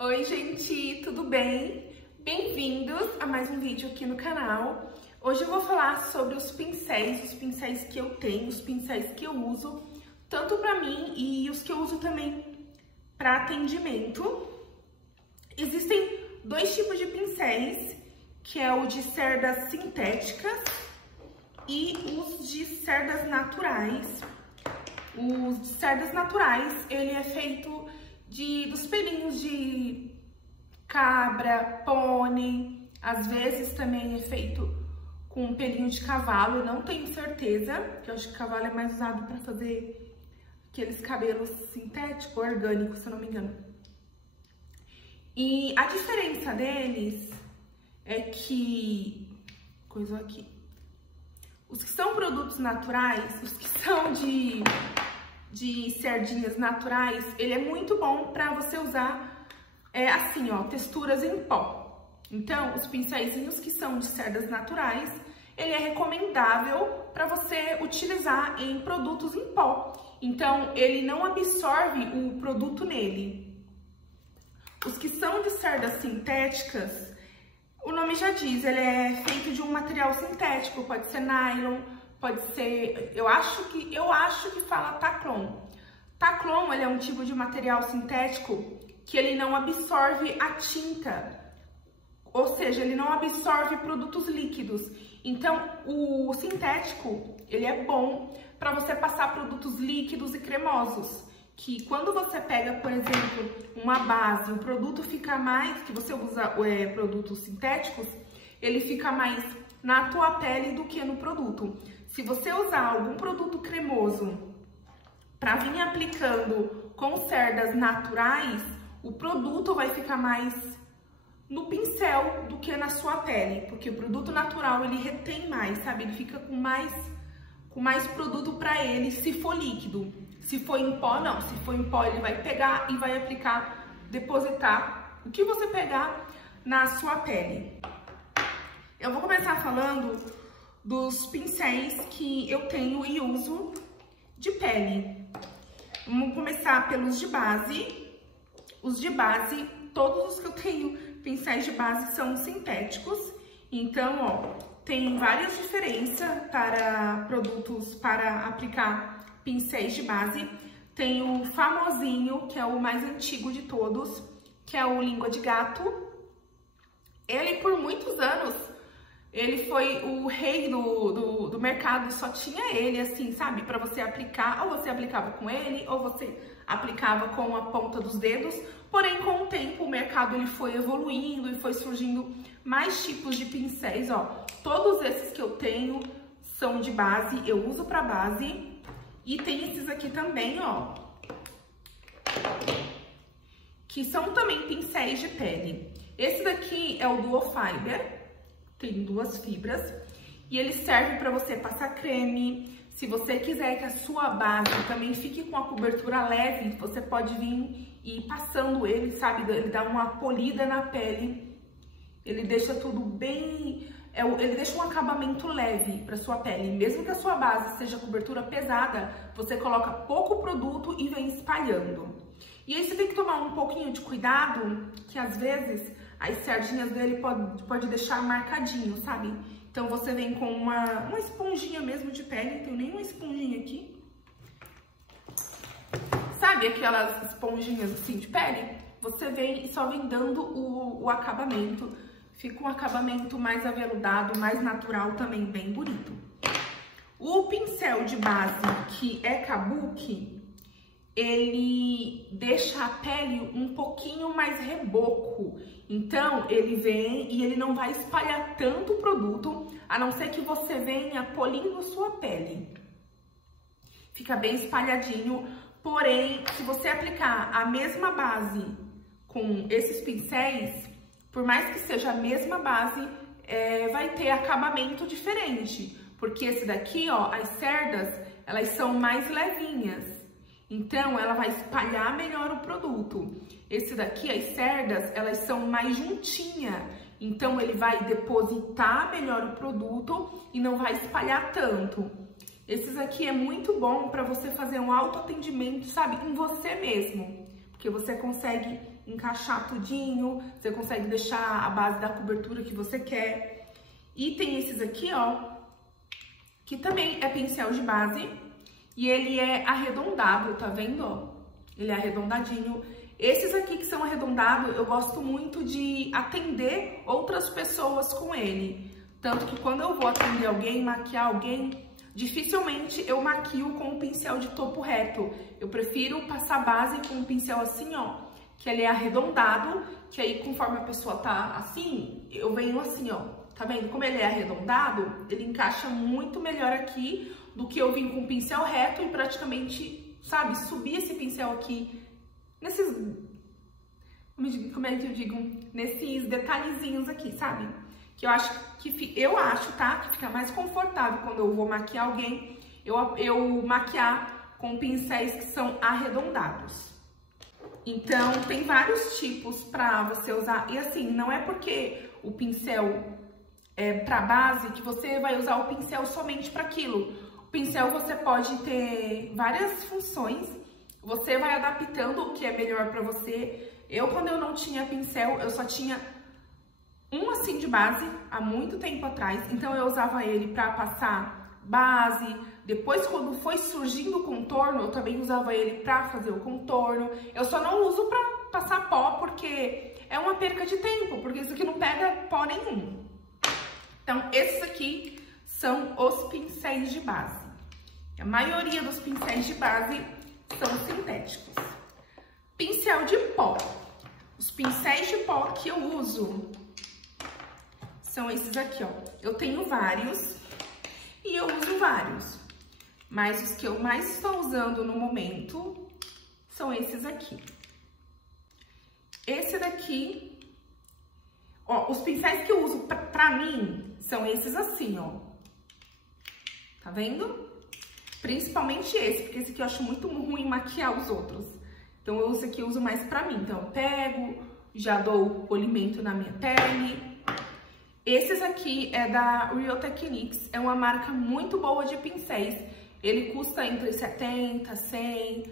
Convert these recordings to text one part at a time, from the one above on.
Oi gente, tudo bem? Bem-vindos a mais um vídeo aqui no canal. Hoje eu vou falar sobre os pincéis que eu tenho, os pincéis que eu uso, tanto para mim e os que eu uso também para atendimento. Existem dois tipos de pincéis, que é o de cerdas sintéticas e os de cerdas naturais. Os de cerdas naturais, ele é feito dos pelinhos de cabra, pônei, às vezes também é feito com um pelinho de cavalo, eu não tenho certeza, porque eu acho que cavalo é mais usado para fazer aqueles cabelos sintéticos, orgânicos, se eu não me engano. E a diferença deles é que, coisa aqui, os que são produtos naturais, os que são de cerdinhas naturais, ele é muito bom para você usar, assim, ó, texturas em pó. Então, os pincéisinhos que são de cerdas naturais, ele é recomendável para você utilizar em produtos em pó. Então, ele não absorve o produto nele. Os que são de cerdas sintéticas, o nome já diz, ele é feito de um material sintético, pode ser nylon, pode ser, eu acho que fala Taclon. Taclon, ele é um tipo de material sintético que ele não absorve a tinta, ou seja, ele não absorve produtos líquidos. Então, o sintético, ele é bom para você passar produtos líquidos e cremosos, que quando você pega, por exemplo, uma base, o produto fica mais, que você usa produtos sintéticos, ele fica mais na tua pele do que no produto. Se você usar algum produto cremoso para vir aplicando com cerdas naturais, o produto vai ficar mais no pincel do que na sua pele, porque o produto natural ele retém mais, sabe? Ele fica com mais produto para ele se for líquido. Se for em pó, não. Se for em pó, ele vai pegar e vai aplicar, depositar o que você pegar na sua pele. Eu vou começar falando dos pincéis que eu tenho e uso de pele. Vamos começar pelos de base. Os de base, todos os que eu tenho, pincéis de base, são sintéticos. Então, ó, tem várias diferenças para produtos para aplicar pincéis de base. Tem o famosinho, que é o mais antigo de todos, que é o língua de gato. Ele, por muitos anos, ele foi o rei do mercado, só tinha ele, assim, sabe? Para você aplicar, ou você aplicava com ele, ou você aplicava com a ponta dos dedos. Porém, com o tempo, o mercado ele foi evoluindo e foi surgindo mais tipos de pincéis, ó. Todos esses que eu tenho são de base, eu uso para base. E tem esses aqui também, ó, que são também pincéis de pele. Esse daqui é o Duo Fiber, tem duas fibras, e ele serve para você passar creme. Se você quiser que a sua base também fique com a cobertura leve, você pode vir e ir passando ele, sabe? Ele dá uma polida na pele, ele deixa tudo bem... Ele deixa um acabamento leve para sua pele. Mesmo que a sua base seja cobertura pesada, você coloca pouco produto e vem espalhando. E aí você tem que tomar um pouquinho de cuidado, que às vezes as sardinhas dele pode deixar marcadinho, sabe? Então você vem com uma esponjinha mesmo de pele, não tenho nenhuma esponjinha aqui. Sabe aquelas esponjinhas assim de pele? Você vem e só vem dando o acabamento. Fica um acabamento mais aveludado, mais natural, também bem bonito. O pincel de base, que é kabuki, ele deixa a pele um pouquinho mais reboco. Então, ele vem e ele não vai espalhar tanto o produto, a não ser que você venha polindo sua pele. Fica bem espalhadinho, porém, se você aplicar a mesma base com esses pincéis, por mais que seja a mesma base, vai ter acabamento diferente. Porque esse daqui, ó, as cerdas, elas são mais levinhas. Então, ela vai espalhar melhor o produto. Esse daqui, as cerdas, elas são mais juntinhas. Então, ele vai depositar melhor o produto e não vai espalhar tanto. Esses aqui é muito bom para você fazer um autoatendimento, sabe, em você mesmo. porque você consegue encaixar tudinho, você consegue deixar a base da cobertura que você quer. E tem esses aqui, ó, que também é pincel de base e ele é arredondado, tá vendo, ó? Ele é arredondadinho. Esses aqui que são arredondados, eu gosto muito de atender outras pessoas com ele. Tanto que quando eu vou atender alguém, maquiar alguém, dificilmente eu maquio com um pincel de topo reto. Eu prefiro passar base com um pincel assim, ó, que ele é arredondado, que aí conforme a pessoa tá assim, eu venho assim, ó. Tá vendo? Como ele é arredondado, ele encaixa muito melhor aqui do que eu vim com um pincel reto e praticamente, sabe, subir esse pincel aqui nesses, como é que eu digo, nesses detalhezinhos aqui, sabe? Que eu acho, tá, que fica mais confortável quando eu vou maquiar alguém, eu maquiar com pincéis que são arredondados. Então, tem vários tipos pra você usar, e assim, não é porque o pincel para base que você vai usar o pincel somente para aquilo. O pincel você pode ter várias funções, você vai adaptando o que é melhor para você. Quando eu não tinha pincel, eu só tinha um assim de base há muito tempo atrás, então eu usava ele para passar base. Depois, quando foi surgindo o contorno, eu também usava ele para fazer o contorno. Eu só não uso para passar pó porque é uma perca de tempo, porque isso aqui não pega pó nenhum. Então, esses aqui são os pincéis de base. A maioria dos pincéis de base são sintéticos. Pincel de pó. Os pincéis de pó que eu uso são esses aqui, ó. Eu tenho vários e eu uso vários. Mas os que eu mais estou usando no momento são esses aqui. Esse daqui, ó, os pincéis que eu uso pra mim são esses assim, ó. Tá vendo? Principalmente esse, porque esse aqui eu acho muito ruim maquiar os outros. Então, esse aqui eu uso mais pra mim. Então, eu pego, já dou polimento na minha pele. Esses aqui é da Real Techniques, é uma marca muito boa de pincéis. Ele custa entre 70, 100...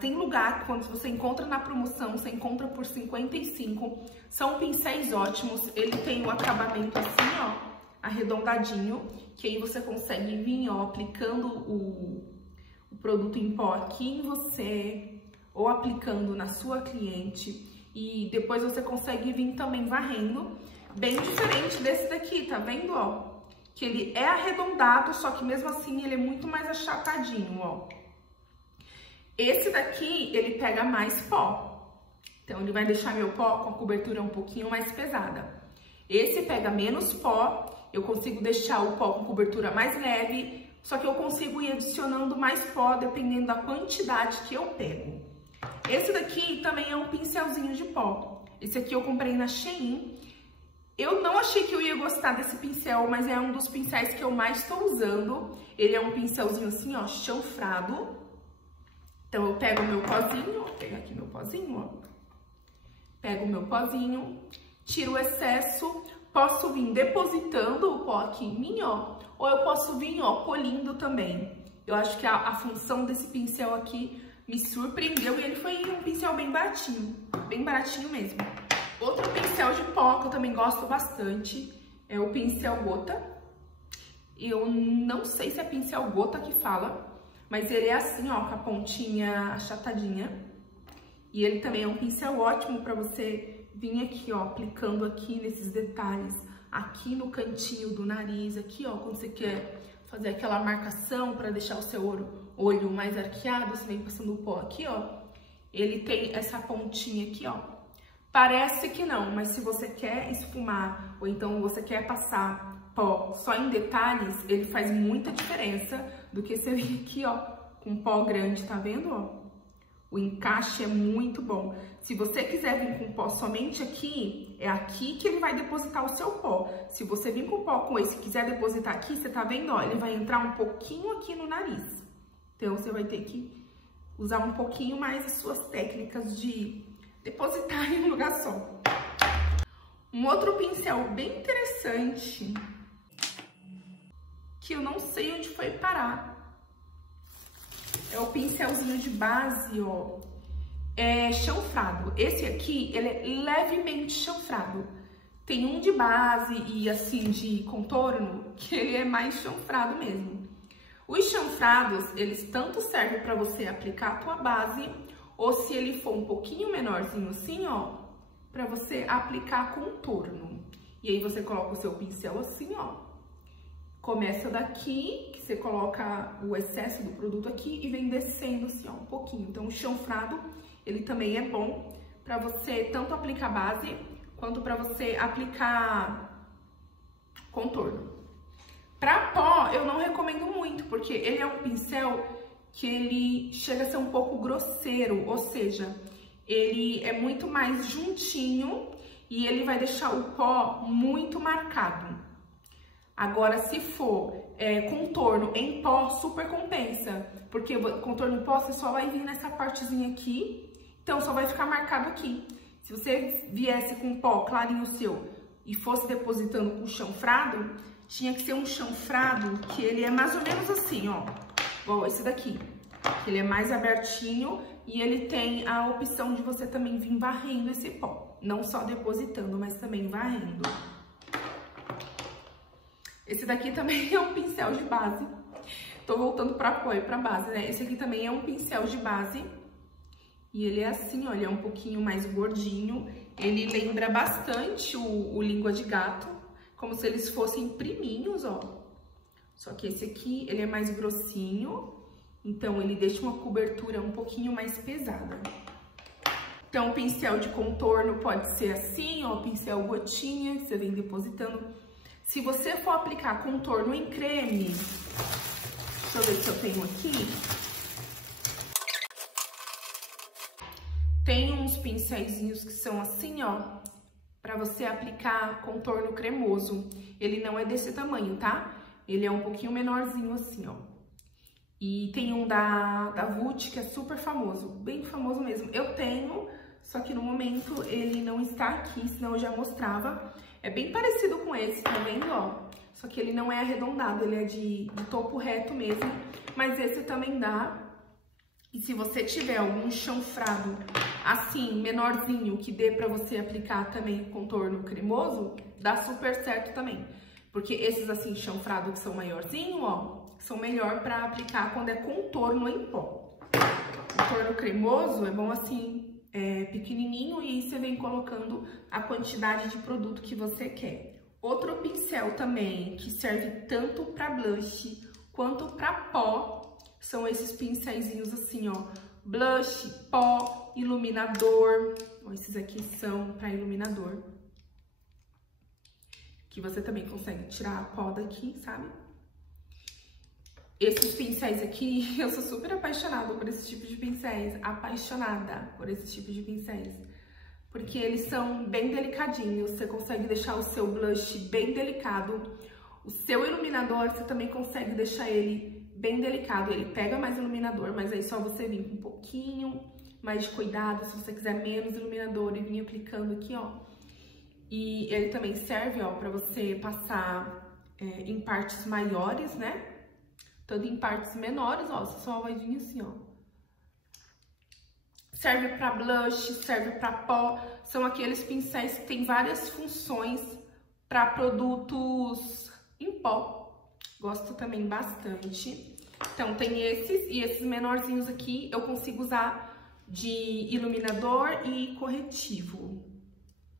Tem lugar que quando você encontra na promoção, você encontra por 55. São pincéis ótimos, ele tem o acabamento assim, ó, arredondadinho, que aí você consegue vir, ó, aplicando o produto em pó aqui em você, ou aplicando na sua cliente, e depois você consegue vir também varrendo, bem diferente desse daqui, tá vendo, ó? Que ele é arredondado, só que mesmo assim ele é muito mais achatadinho, ó. Esse daqui, ele pega mais pó, então ele vai deixar meu pó com a cobertura um pouquinho mais pesada. Esse pega menos pó, eu consigo deixar o pó com cobertura mais leve, só que eu consigo ir adicionando mais pó dependendo da quantidade que eu pego. Esse daqui também é um pincelzinho de pó. Esse aqui eu comprei na Shein. Eu não achei que eu ia gostar desse pincel, mas é um dos pincéis que eu mais estou usando. Ele é um pincelzinho assim, ó, chanfrado. Então eu pego o meu pozinho, vou pegar aqui meu pozinho, ó. Pego o meu pozinho, tiro o excesso, posso vir depositando o pó aqui em mim, ó, ou eu posso vir, ó, polindo também. Eu acho que a função desse pincel aqui me surpreendeu e ele foi um pincel bem baratinho mesmo. Outro pincel de pó que eu também gosto bastante é o pincel gota. Eu não sei se é pincel gota que fala, mas ele é assim, ó, com a pontinha achatadinha. E ele também é um pincel ótimo para você vir aqui, ó, aplicando aqui nesses detalhes, aqui no cantinho do nariz, aqui, ó, quando você quer fazer aquela marcação para deixar o seu olho mais arqueado, você vem passando o pó aqui, ó. Ele tem essa pontinha aqui, ó. Parece que não, mas se você quer esfumar ou então você quer passar pó só em detalhes, ele faz muita diferença do que você vir aqui, ó, com pó grande, tá vendo, ó? O encaixe é muito bom. Se você quiser vir com pó somente aqui, é aqui que ele vai depositar o seu pó. Se você vir com pó com esse e quiser depositar aqui, você tá vendo, ó, ele vai entrar um pouquinho aqui no nariz. Então, você vai ter que usar um pouquinho mais as suas técnicas de depositar em um lugar só. Um outro pincel bem interessante, que eu não sei onde foi parar, é o pincelzinho de base, ó. é chanfrado. Esse aqui, ele é levemente chanfrado. Tem um de base e assim de contorno, que ele é mais chanfrado mesmo. Os chanfrados, eles tanto servem para você aplicar a tua base, ou se ele for um pouquinho menorzinho assim, ó, para você aplicar contorno. E aí você coloca o seu pincel assim, ó. Começa daqui, que você coloca o excesso do produto aqui e vem descendo assim, ó, um pouquinho. Então o chanfrado, ele também é bom para você tanto aplicar base, quanto para você aplicar contorno. Para pó, eu não recomendo muito, porque ele é um pincel que ele chega a ser um pouco grosseiro, ou seja, ele é muito mais juntinho e ele vai deixar o pó muito marcado. Agora, se for contorno em pó, super compensa, porque contorno em pó você só vai vir nessa partezinha aqui, então só vai ficar marcado aqui. Se você viesse com pó clarinho seu e fosse depositando com chanfrado, tinha que ser um chanfrado que ele é mais ou menos assim, ó, igual esse daqui, que ele é mais abertinho e ele tem a opção de você também vir varrendo esse pó, não só depositando, mas também varrendo. Esse daqui também é um pincel de base, tô voltando pra pó e pra base, né? Esse aqui também é um pincel de base e ele é assim, ó, ele é um pouquinho mais gordinho, ele lembra bastante o língua de gato, como se eles fossem priminhos, ó. Só que esse aqui, ele é mais grossinho, então ele deixa uma cobertura um pouquinho mais pesada. Então, o pincel de contorno pode ser assim, ó, pincel gotinha, que você vem depositando. Se você for aplicar contorno em creme, deixa eu ver se eu tenho aqui. Tem uns pincelzinhos que são assim, ó, para você aplicar contorno cremoso. Ele não é desse tamanho, tá? Ele é um pouquinho menorzinho assim, ó. E tem um da Vult que é super famoso, bem famoso mesmo. Eu tenho, só que no momento ele não está aqui, senão eu já mostrava. É bem parecido com esse, tá vendo, ó? Só que ele não é arredondado, ele é de topo reto mesmo. Mas esse também dá. E se você tiver algum chanfrado assim, menorzinho, que dê pra você aplicar também contorno cremoso, dá super certo também. Porque esses assim, chanfrado que são maiorzinho, ó, são melhor pra aplicar quando é contorno em pó. Contorno cremoso é bom assim, pequenininho, e aí você vem colocando a quantidade de produto que você quer. Outro pincel também, que serve tanto pra blush quanto pra pó, são esses pincelzinhos assim, ó, blush, pó, iluminador. Ó, esses aqui são para iluminador, que você também consegue tirar a pó daqui, sabe? Esses pincéis aqui, eu sou super apaixonada por esse tipo de pincéis, apaixonada por esse tipo de pincéis, porque eles são bem delicadinhos, você consegue deixar o seu blush bem delicado, o seu iluminador você também consegue deixar ele bem delicado, ele pega mais iluminador, mas aí só você vir com um pouquinho mais de cuidado, se você quiser menos iluminador e vir aplicando aqui, ó. E ele também serve, ó, pra você passar em partes maiores, né? Tanto em partes menores, ó, você só vai vir assim, ó. Serve pra blush, serve pra pó, são aqueles pincéis que tem várias funções pra produtos em pó. Gosto também bastante. Então, tem esses e esses menorzinhos aqui eu consigo usar de iluminador e corretivo.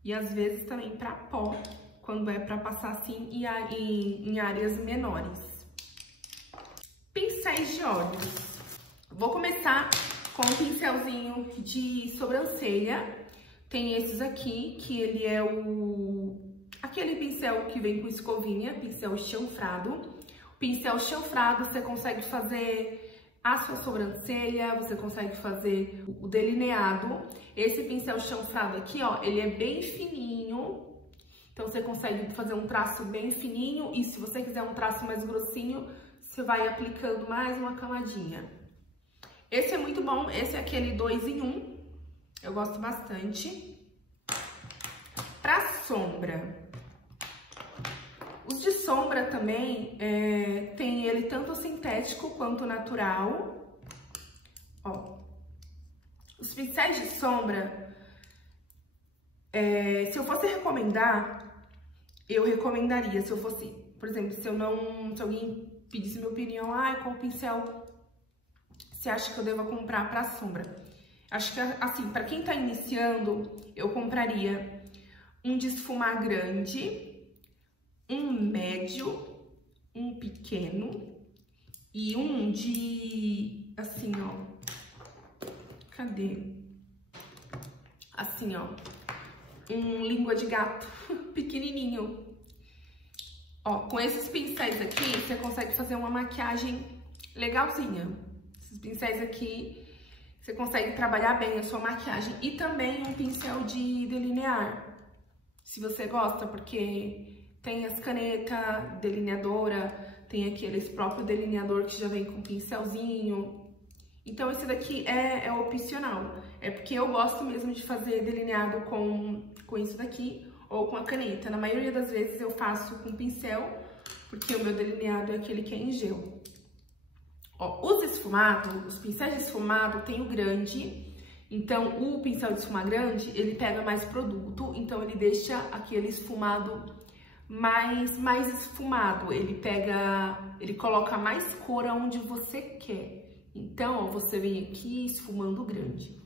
E às vezes também pra pó, quando é pra passar assim em áreas menores. Pincéis de olhos. Vou começar com um pincelzinho de sobrancelha. Tem esses aqui, que ele é aquele pincel que vem com escovinha, pincel chanfrado. Pincel chanfrado, você consegue fazer a sua sobrancelha, você consegue fazer o delineado. Esse pincel chanfrado aqui, ó, ele é bem fininho, então você consegue fazer um traço bem fininho, e se você quiser um traço mais grossinho, você vai aplicando mais uma camadinha. Esse é muito bom, esse é aquele 2 em 1, eu gosto bastante. Pra sombra, os de sombra também, tem ele tanto sintético quanto natural. Ó, Os pincéis de sombra, se eu fosse recomendar, eu recomendaria, se eu fosse, por exemplo, se alguém pedisse minha opinião, qual pincel você acha que eu devo comprar pra sombra? Acho que, assim, pra quem tá iniciando, eu compraria um de esfumar grande, um médio, um pequeno e um de, assim, ó, cadê? Assim, ó, um língua de gato pequenininho. Ó, com esses pincéis aqui, você consegue fazer uma maquiagem legalzinha. Esses pincéis aqui, você consegue trabalhar bem a sua maquiagem. E também um pincel de delinear, se você gosta, porque tem as canetas delineadora, tem aqueles próprios delineador que já vem com pincelzinho. Então esse daqui é opcional, é porque eu gosto mesmo de fazer delineado com isso daqui ou com a caneta. Na maioria das vezes eu faço com pincel, porque o meu delineado é aquele que é em gel. Ó, os esfumados, os pincéis de esfumado tem o grande, então o pincel de esfumar grande, ele pega mais produto, então ele deixa aquele esfumado mais esfumado, ele coloca mais cor aonde você quer. Então, ó, você vem aqui esfumando grande.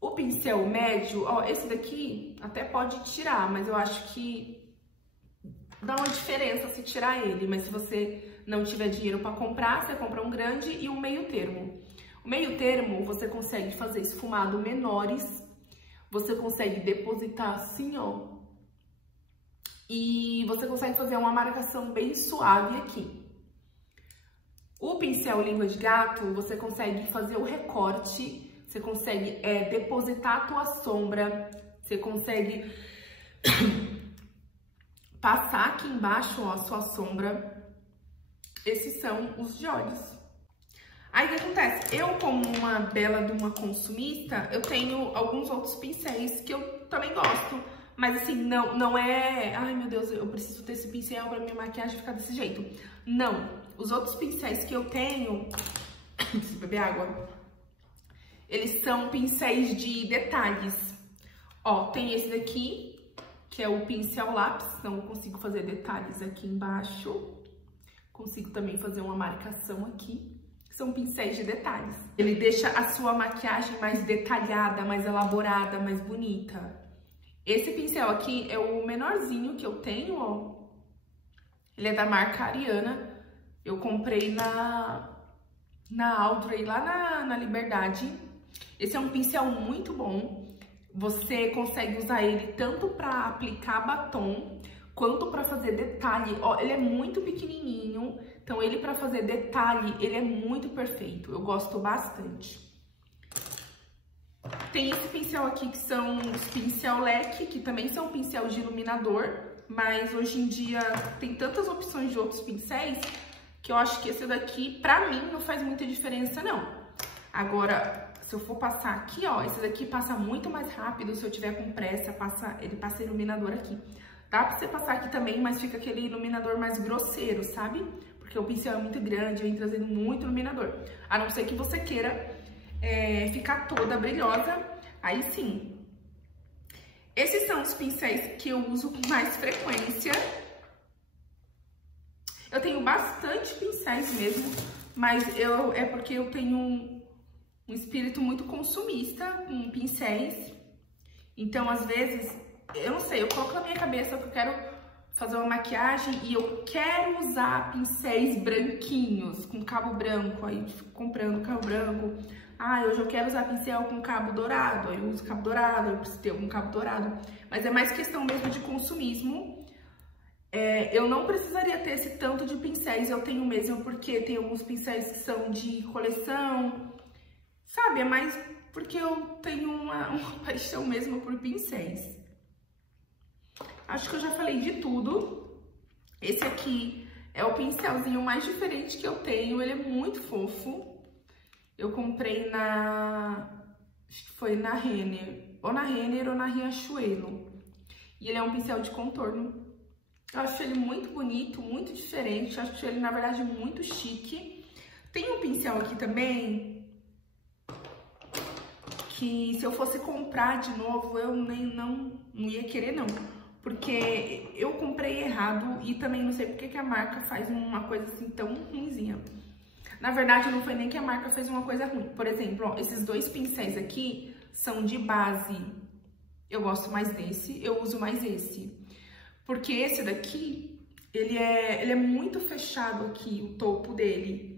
O pincel médio, ó, esse daqui até pode tirar, mas eu acho que dá uma diferença se tirar ele. Mas se você não tiver dinheiro para comprar, você compra um grande e um meio termo. O meio termo, você consegue fazer esfumado menores, você consegue depositar assim, ó, e você consegue fazer uma marcação bem suave aqui. O pincel língua de gato, você consegue fazer o recorte, você consegue depositar a tua sombra, você consegue passar aqui embaixo, ó, a sua sombra. Esses são os de olhos. Aí o que acontece? Eu, como uma bela de uma consumista, eu tenho alguns outros pincéis que eu também gosto. Mas assim, não é... Ai, meu Deus, eu preciso ter esse pincel pra minha maquiagem ficar desse jeito. Não. Os outros pincéis que eu tenho... Preciso beber água. Eles são pincéis de detalhes. Ó, tem esse daqui, que é o pincel lápis. Então, eu consigo fazer detalhes aqui embaixo. Consigo também fazer uma marcação aqui. São pincéis de detalhes. Ele deixa a sua maquiagem mais detalhada, mais elaborada, mais bonita. Esse pincel aqui é o menorzinho que eu tenho, ó. Ele é da marca Ariana. Eu comprei na Audrey, lá na Liberdade. Esse é um pincel muito bom. Você consegue usar ele tanto para aplicar batom, quanto para fazer detalhe. Ó, ele é muito pequenininho, então ele para fazer detalhe, ele é muito perfeito. Eu gosto bastante. Tem esse pincel aqui que são os pincel leque, que também são pincel de iluminador, mas hoje em dia tem tantas opções de outros pincéis que eu acho que esse daqui, pra mim, não faz muita diferença, não. Agora, se eu for passar aqui, ó, esse daqui passa muito mais rápido, se eu tiver com pressa, ele passa iluminador aqui. Dá pra você passar aqui também, mas fica aquele iluminador mais grosseiro, sabe? Porque o pincel é muito grande, vem trazendo muito iluminador. A não ser que você queira ficar toda brilhosa, aí sim. Esses são os pincéis que eu uso com mais frequência. Eu tenho bastante pincéis mesmo, mas é porque eu tenho um espírito muito consumista com pincéis. Então, às vezes, eu não sei, eu coloco na minha cabeça que eu quero fazer uma maquiagem e eu quero usar pincéis branquinhos, com cabo branco, aí fico comprando cabo branco. Ah, hoje eu quero usar pincel com cabo dourado, aí eu uso cabo dourado, eu preciso ter algum cabo dourado. Mas é mais questão mesmo de consumismo. Eu não precisaria ter esse tanto de pincéis, eu tenho mesmo porque tem alguns pincéis que são de coleção, sabe? É mais porque eu tenho uma paixão mesmo por pincéis. Acho que eu já falei de tudo. Esse aqui é o pincelzinho mais diferente que eu tenho, ele é muito fofo. Eu comprei acho que foi na Renner, ou na Riachuelo. E ele é um pincel de contorno. Eu acho ele muito bonito, muito diferente. Eu acho ele, na verdade, muito chique. Tem um pincel aqui também, que se eu fosse comprar de novo, eu não ia querer não. Porque eu comprei errado e também não sei porque que a marca faz uma coisa assim tão ruimzinha. Na verdade, não foi nem que a marca fez uma coisa ruim. Por exemplo, ó, esses dois pincéis aqui são de base. Eu gosto mais desse, eu uso mais esse. Porque esse daqui, ele é muito fechado aqui, o topo dele.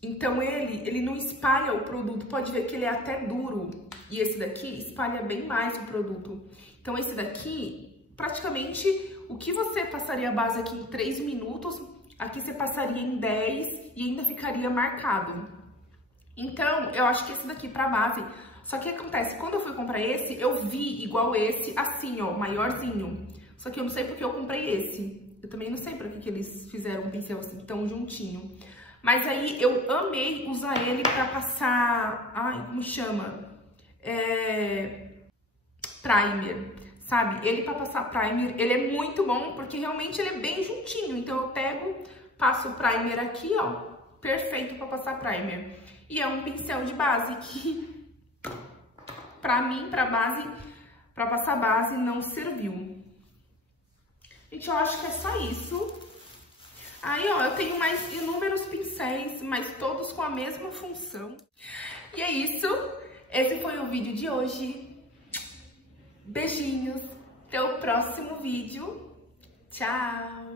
Então ele não espalha o produto, pode ver que ele é até duro. E esse daqui espalha bem mais o produto. Então esse daqui, praticamente, o que você passaria a base aqui em 3 minutos, aqui você passaria em 10 e ainda ficaria marcado. Então, eu acho que esse daqui pra base... Só que o que acontece, quando eu fui comprar esse, eu vi igual esse, assim, ó, maiorzinho. Só que eu não sei porque eu comprei esse. Eu também não sei pra que eles fizeram um pincel assim, tão juntinho. Mas aí eu amei usar ele pra passar... Ai, como chama? Primer, sabe? Ele pra passar primer, ele é muito bom, porque realmente ele é bem juntinho. Então eu pego, passo o primer aqui, ó. Perfeito pra passar primer. E é um pincel de base que, pra mim, pra passar base, não serviu. Gente, eu acho que é só isso. Aí, ó, eu tenho mais inúmeros pincéis, mas todos com a mesma função. E é isso. Esse foi o vídeo de hoje. Beijinhos. Até o próximo vídeo. Tchau!